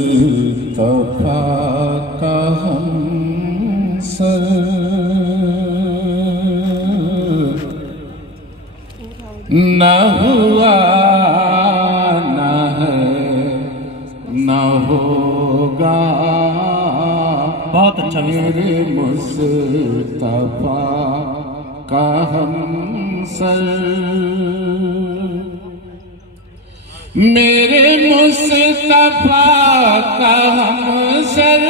मुस्तफा का हमसर न हुआ न है न होगा। बहुत अच्छा मेरे मुस्तफा का हमसर, मेरे मुस्तफा का हमसर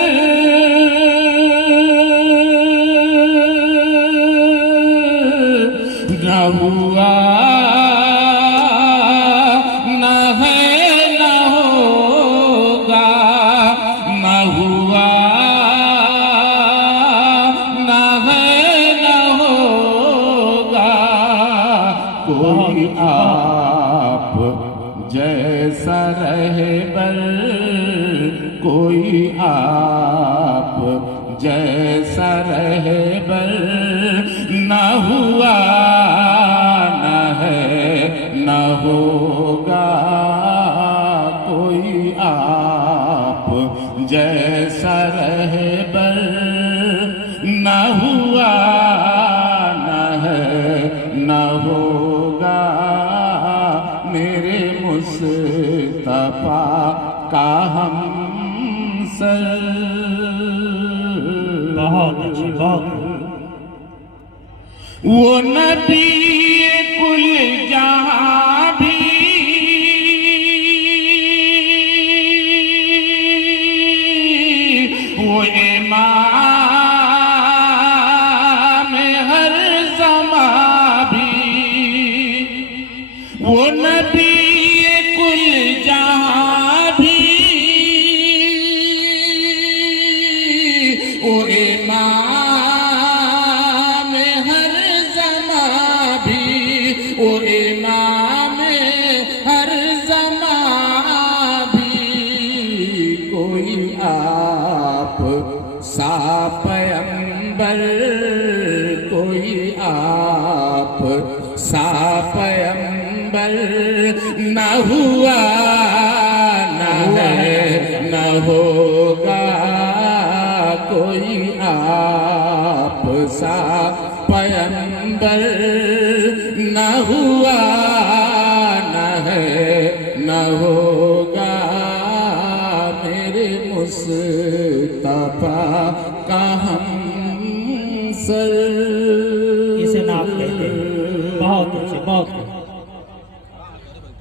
न हुआ न है न होगा, न हुआ न है न होगा। कोई आप जैसा रहबर, कोई आप जैसा रहबर न हुआ न है न होगा। कोई आप जैसा रहबर न हुआ न है न होगा। मेरे मुस्तफा का हमसर। बहुत अच्छी बात। वो नबी कुल जहां भी वो इमाम हर ज़मा भी, वो नबी कुल जहां भी वो इमाम हर ज़मा भी, वो इमाम हर ज़मा भी। कोई आप सा पैगंबर, कोई आप सा पैगंबर न हुआ न है न होगा। कोई आप सा पैगंबर न हुआ न है न होगा। मेरे मुस्तफा का हमसर। इसे नाम कहते हैं। बहुत अच्छे बहुत।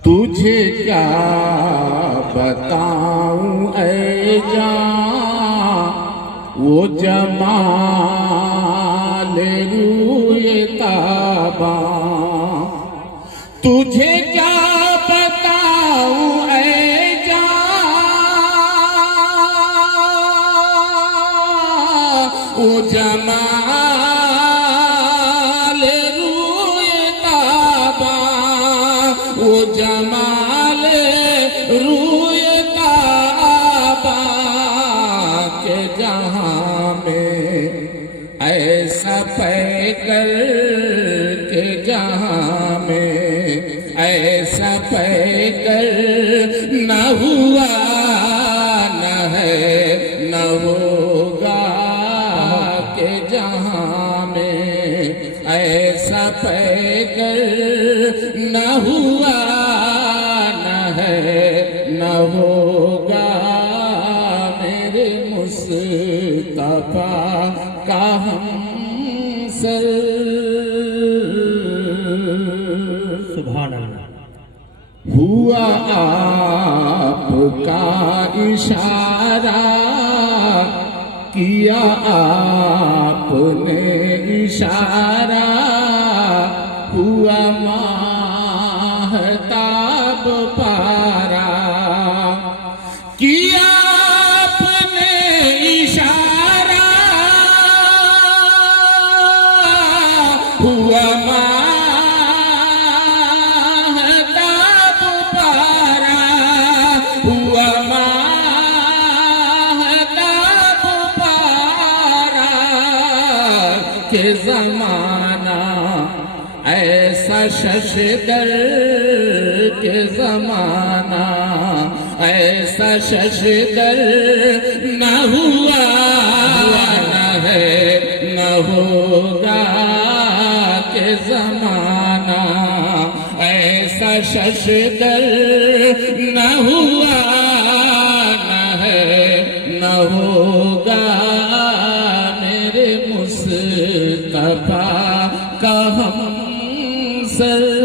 तुझे क्या बताऊं ऐ जान, वो जमाल रूए ताबा। तुझे क्या बताऊं ऐ जान, वो जमाल रूए ताबा, वो जमाल रूए ताबा के जहां में ऐसा पैकर के जहां में ऐसा पैकर न हुआ न है न होगा। के जहां में ऐसा पैकर न हुआ न है न होगा। मेरे मुस्तफा का हमसर। सुभान अल्लाह। हुआ आपका इशारा, किया आपने इशारा, हुआ माहताब पारा। किया आपने इशारा, हुआ माहताब पारा, हुआ माहताब पारा। के ज़माना ऐसा शशदर के ज़माना ऐसा शशदर न हुआ न है न होगा के ज़माना, ऐसा शशदर न हुआ न है न होगा मेरे मुस्तफा का हमसर।